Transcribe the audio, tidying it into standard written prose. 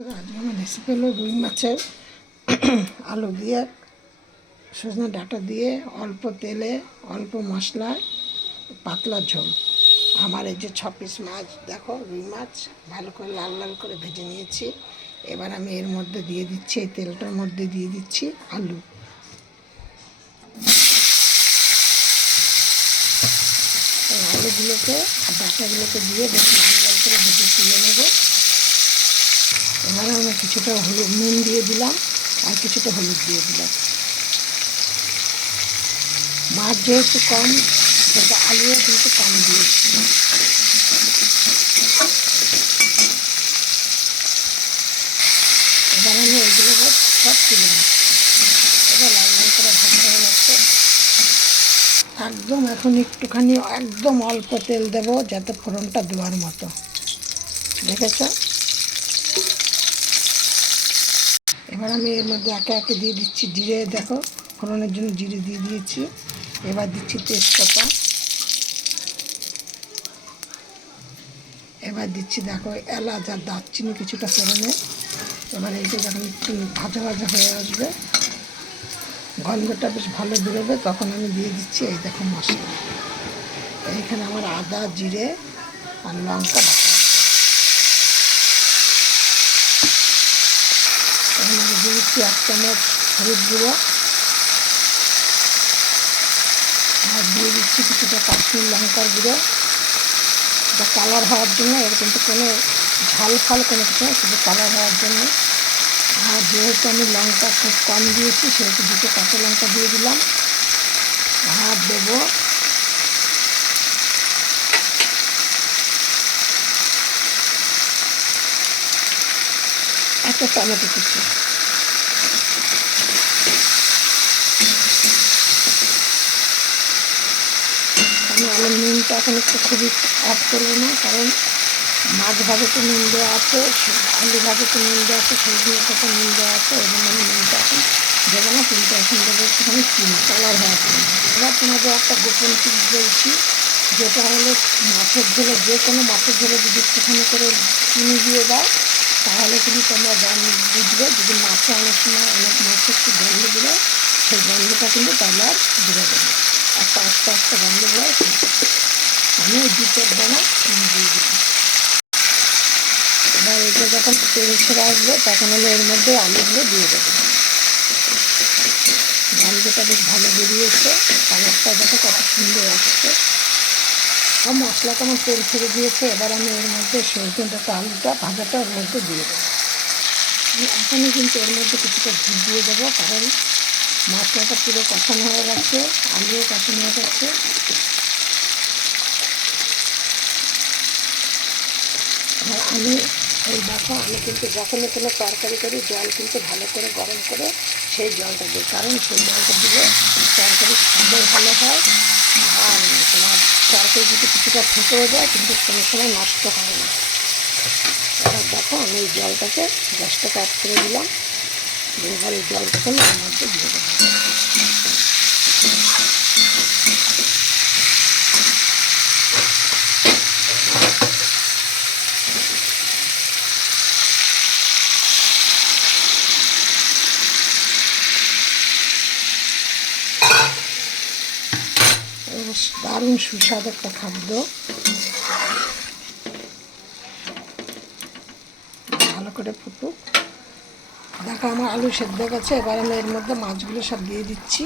আজকে আমার রেসিপি হলো রুই মাছের আলু দিয়ে সজনে ডাঁটা দিয়ে অল্প তেলে অল্প মশলায় পাতলা ঝোল। আমার এই যে 6 পিস মাছ, দেখো রুই মাছ ভালো করে লাল লাল করে ভেজে নিয়েছি। এবার আমি এর মধ্যে দিয়ে দিচ্ছি, এই তেলটার মধ্যে দিয়ে দিচ্ছি আলু। এই আলুগুলোকে আর ডাঁটাগুলোকে দিয়ে বেশ লাল লাল করে ভেজে তুলে নেবো। এবারে আমি কিছুটা নুন দিয়ে দিলাম আর কিছুটা হলুদ দিয়ে দিলাম। মাছ যেহেতু কম, সেটা আলুও কিন্তু কম দিয়েছি। এবার আমি এগুলো সব তুলে নিচ্ছি। এবার লাল লাল করে ভাজা হয়ে যাচ্ছে। একদম এখন একটুখানি একদম অল্প তেল দেবো, যাতে ফোড়নটা দেওয়ার মতো। দেখেছ? এবার আমি এর মধ্যে একে একে দিয়ে দিচ্ছি জিরে। দেখো, ফোড়নের জন্য জিরে দিয়ে দিয়েছি। এবার দিচ্ছি তেজপাতা। এবার দিচ্ছি দেখো এলাচ আর দারচিনি কিছুটা ফোড়নে। এবার এইটা যখন একটু ভাজা ভাজা হয়ে আসবে, গন্ধটা বেশ ভালো বেরোবে, তখন আমি দিয়ে দিচ্ছি এই দেখো মশলা। এইখানে আমার আদা, জিরে আর লঙ্কা বাটা। এখানে আমি দিয়ে দিচ্ছি 1 চামচ হলুদ গুঁড়ো, আর দিয়ে দিচ্ছি কিছুটা কাশ্মীর লঙ্কার গুঁড়ো। এটা কালার হওয়ার জন্য, এর কিন্তু কোনো ঝাল ফাল কোনো কিছু না, শুধু কালার হওয়ার জন্য। আর যেহেতু আমি লঙ্কা খুব কম দিয়েছি, সেহেতু 2টো কাঁচা লঙ্কা দিয়ে দিলাম। আর দেবো একটা টমেটো কুচি। আমি আলুর নুনটা এখন একটু খুবই অ্যাড করবো না, কারণ মাছ ভাজাতে নুন দেওয়া আছে, আলু ভাজাতে নুন দেওয়া আছে, সবজিটাতে নুন দেওয়া আছে। ওই জন্য আমি নুনটা এখন দেবো না, কিন্তু এখন দেবো একটুখানি চিনি কালার হওয়ার জন্য। এবার তোমাদের একটা গোপন টিপ বলছি, যেটা হলো মাছের ঝোলে, যে কোনো মাছের ঝোলে যদি একটুখানি করে চিনি দিয়ে দাও, তাহলে কিন্তু তোমরা বুঝবে। যদি মাছে অনেক সময় অনেক মাছে একটু গন্ধ দিলে, সেই গন্ধটা কিন্তু তাহলে আর বেরোবে না, একটা আস্তে আস্তে গন্ধ বেরোয়। আমি ওই 2-4 দানা চিনি দিয়ে দিলাম। এবার এটা যখন তেল ছেড়ে আসবে, তখন হলো এর মধ্যে আলুগুলো দিয়ে দেবো। গন্ধটা বেশ ভালো বেরিয়েছে, কালারটা দেখো কত সুন্দর আসছে। আর মশলাটা আমার তেল ছেড়ে দিয়েছে। এবার আমি এর মধ্যে সজনে ডাঁটা আলুটা ভাজাটা এর মধ্যে দিয়ে দেবো। এখনই কিন্তু এর মধ্যে কিছুটা ঘি দিয়ে দেবো, কারণ মশলাটা পুরো কষানো হয়ে গেছে, আলুও কষানো হয়ে গেছে। আর আমি এই দেখো, আমি কিন্তু যখনই কোনো তরকারি করি, জল কিন্তু ভালো করে গরম করে সেই জলটা দিই, কারণ সেই জলটা দিলে তরকারির স্বাদও ভালো হয়। আর তোমার তরকারি যদি কিছুটা থেকেও যায়, কিন্তু কোনো সময় নষ্ট হয় না। এবার দেখো, আমি এই জলটাকে গ্যাসটাকে অফ করে দিলাম। এবার এই জলটাকে আমি এর মধ্যে দিয়ে দেবো। দারুণ সুস্বাদু একটা খাদ্য। ভালো করে ফুটুক। দেখো আমার আলু সেদ্ধ গেছে। এবার আমি এর মধ্যে মাছগুলো সব দিয়ে দিচ্ছি।